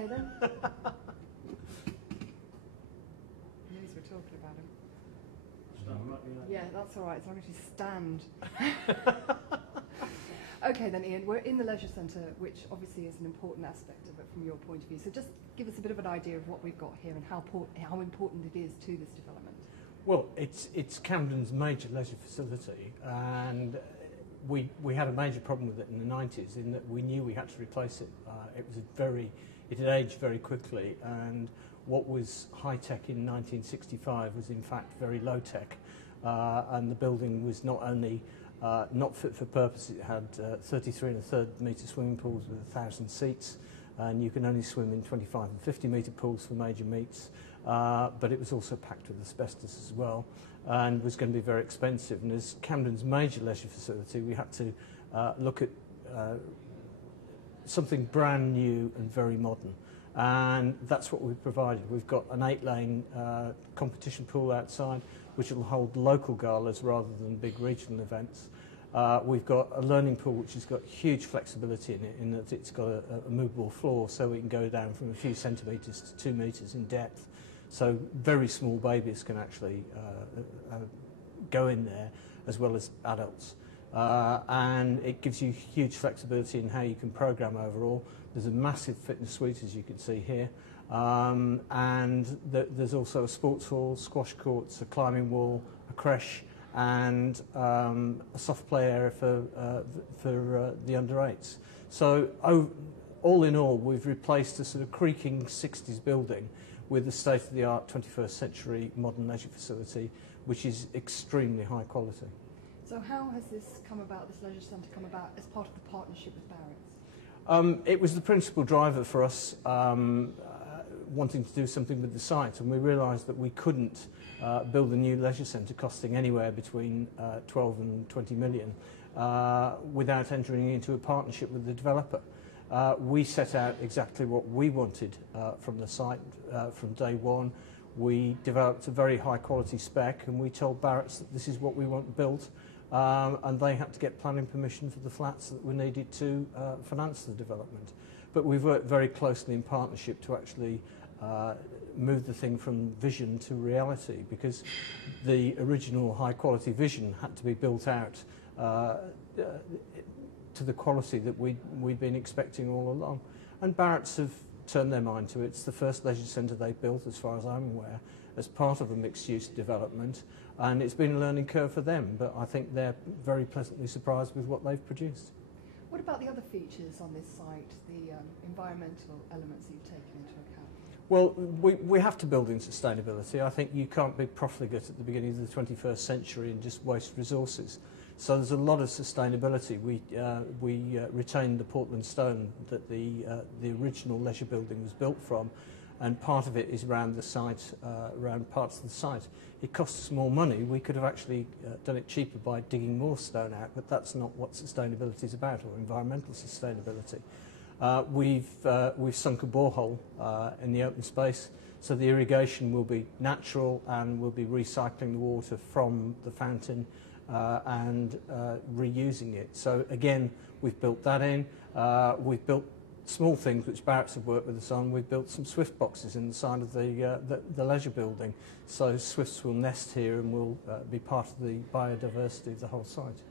Okay then. News we're talking about him. Yeah, that's all right, as long as you stand. Okay then, Ian, we're in the leisure centre, which obviously is an important aspect of it from your point of view. So just give us a bit of an idea of what we've got here and how important it is to this development. Well, it's Camden's major leisure facility, and we had a major problem with it in the 90s in that we knew we had to replace it. It had aged very quickly, and what was high-tech in 1965 was in fact very low-tech, and the building was not only not fit for purpose, it had 33 1/3 metre swimming pools with 1,000 seats, and you can only swim in 25 and 50 metre pools for major meets, but it was also packed with asbestos as well, and was going to be very expensive. And as Camden's major leisure facility, we had to look at something brand new and very modern, and that's what we've provided. We've got an 8-lane competition pool outside, which will hold local galas rather than big regional events. We've got a learning pool which has got huge flexibility in it, in that it's got a movable floor, so we can go down from a few centimetres to 2 metres in depth. So very small babies can actually go in there, as well as adults. And it gives you huge flexibility in how you can program overall. There's a massive fitness suite, as you can see here. And there's also a sports hall, squash courts, a climbing wall, a creche, and a soft play area for the under-8s. So all in all, we've replaced a sort of creaking 60s building with a state-of-the-art 21st century modern leisure facility, which is extremely high quality. So how has this come about, this leisure centre come about as part of the partnership with Barratt's? It was the principal driver for us wanting to do something with the site, and we realised that we couldn't build a new leisure centre costing anywhere between 12 and 20 million without entering into a partnership with the developer. We set out exactly what we wanted from the site from day one. We developed a very high quality spec, and we told Barratt's that this is what we want built, and they had to get planning permission for the flats that were needed to finance the development. But we've worked very closely in partnership to actually move the thing from vision to reality, because the original high quality vision had to be built out to the quality that we'd been expecting all along. And Barratt's have turned their mind to it. It's the first leisure centre they've built, as far as I'm aware, as part of a mixed-use development, and it's been a learning curve for them, but I think they're very pleasantly surprised with what they've produced. What about the other features on this site, the environmental elements that you've taken into account? Well, we have to build in sustainability. I think you can't be profligate at the beginning of the 21st century and just waste resources. So there's a lot of sustainability. We retained the Portland stone that the original leisure building was built from, and part of it is around the site, around parts of the site. It costs us more money. We could have actually done it cheaper by digging more stone out, but that's not what sustainability is about, or environmental sustainability. We've sunk a borehole in the open space, so the irrigation will be natural, and we'll be recycling the water from the fountain and reusing it. So again, we've built that in. We've built small things which Barratt's have worked with us on. We've built some swift boxes in the side of the leisure building, so swifts will nest here and will be part of the biodiversity of the whole site.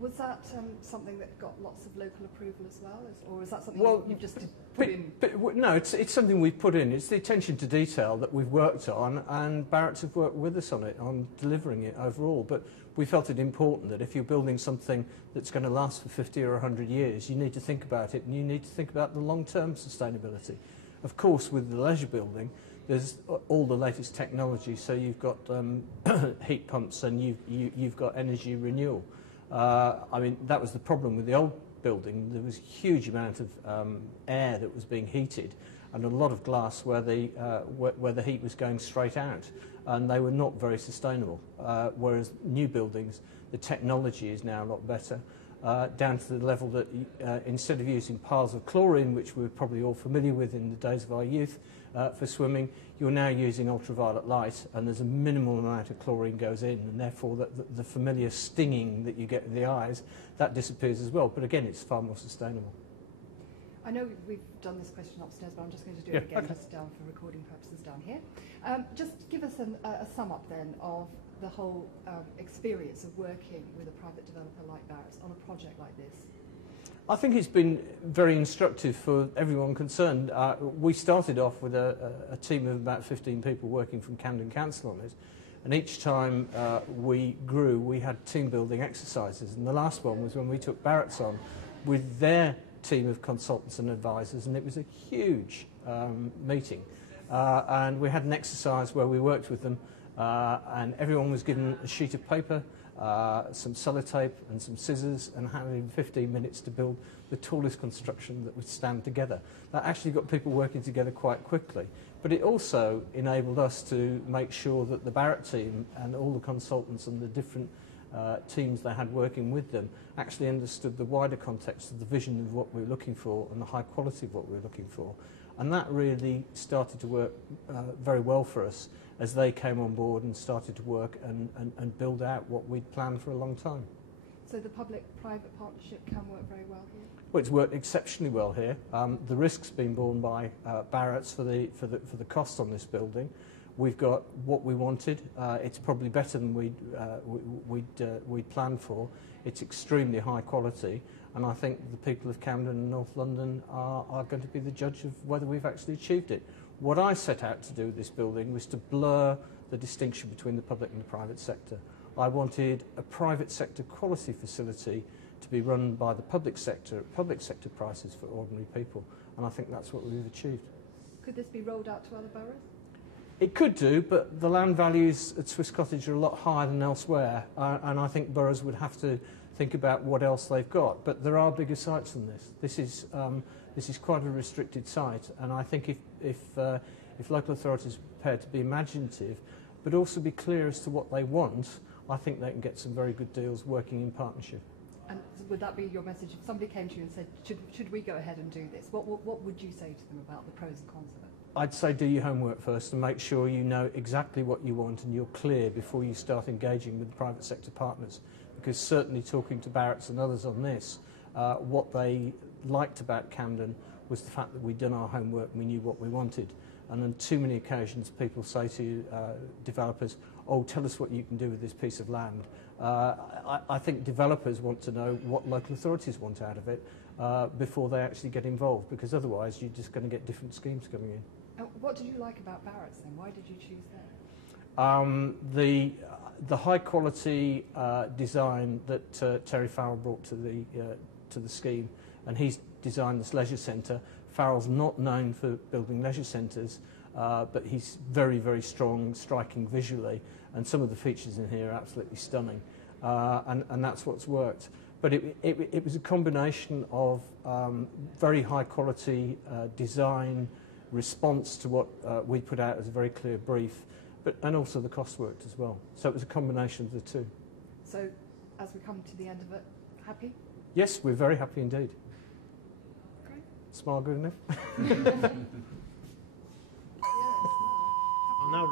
Was that something that got lots of local approval as well, or is that something you've just put in? No, it's something we've put in. It's the attention to detail that we've worked on, and Barratt's have worked with us on it, on delivering it overall. But we felt it important that if you're building something that's going to last for 50 or 100 years, you need to think about it, and you need to think about the long-term sustainability. Of course, with the leisure building, there's all the latest technology, so you've got heat pumps, and you've got energy renewal. I mean, that was the problem with the old building. There was a huge amount of air that was being heated, and a lot of glass where the heat was going straight out, and they were not very sustainable. Whereas new buildings, the technology is now a lot better, down to the level that instead of using piles of chlorine, which we're probably all familiar with in the days of our youth for swimming, you're now using ultraviolet light, and there's a minimal amount of chlorine goes in, and therefore the familiar stinging that you get in the eyes, that disappears as well. But again, it's far more sustainable. I know we've done this question upstairs, but I'm just going to do it again, just down for recording purposes down here. Just give us a sum up then of the whole experience of working with a private developer like Barratt's on a project like this. I think it's been very instructive for everyone concerned. We started off with a team of about 15 people working from Camden Council on this, and each time we grew, we had team building exercises, and the last one was when we took Barratt's on with their team of consultants and advisors, and it was a huge meeting. And we had an exercise where we worked with them, and everyone was given a sheet of paper, some sellotape and some scissors, and having 15 minutes to build the tallest construction that would stand together. That actually got people working together quite quickly, but it also enabled us to make sure that the Barratt team and all the consultants and the different teams they had working with them actually understood the wider context of the vision of what we were looking for and the high quality of what we were looking for. And that really started to work very well for us as they came on board and started to work and build out what we'd planned for a long time. So the public-private partnership can work very well here? Well, it's worked exceptionally well here. The risk's been borne by Barratt's for the cost on this building. We've got what we wanted. It's probably better than we'd planned for. It's extremely high quality, and I think the people of Camden and North London are going to be the judge of whether we've actually achieved it. What I set out to do with this building was to blur the distinction between the public and the private sector. I wanted a private sector quality facility to be run by the public sector at public sector prices for ordinary people, and I think that's what we've achieved. Could this be rolled out to other boroughs? It could do, but the land values at Swiss Cottage are a lot higher than elsewhere, and I think boroughs would have to think about what else they've got. But there are bigger sites than this. This is quite a restricted site, and I think if local authorities are prepared to be imaginative, but also be clear as to what they want, I think they can get some very good deals working in partnership. And would that be your message if somebody came to you and said, should we go ahead and do this? What would you say to them about the pros and cons of it? I'd say do your homework first and make sure you know exactly what you want and you're clear before you start engaging with private sector partners. Because certainly talking to Barratt's and others on this, what they liked about Camden was the fact that we'd done our homework and we knew what we wanted. And on too many occasions people say to developers, oh, tell us what you can do with this piece of land. I think developers want to know what local authorities want out of it before they actually get involved, because otherwise you're just going to get different schemes coming in. What did you like about Barratt's then? Why did you choose them? The high quality design that Terry Farrell brought to the scheme, and he's designed this leisure centre. Farrell's not known for building leisure centres, but he's very, very strong, striking visually, and some of the features in here are absolutely stunning, and that's what's worked. But it was a combination of very high quality design, response to what we put out as a very clear brief, and also the cost worked as well. So it was a combination of the two. So as we come to the end of it, happy? Yes, we're very happy indeed. Great. Smile good enough? Yeah, it's not. I'll now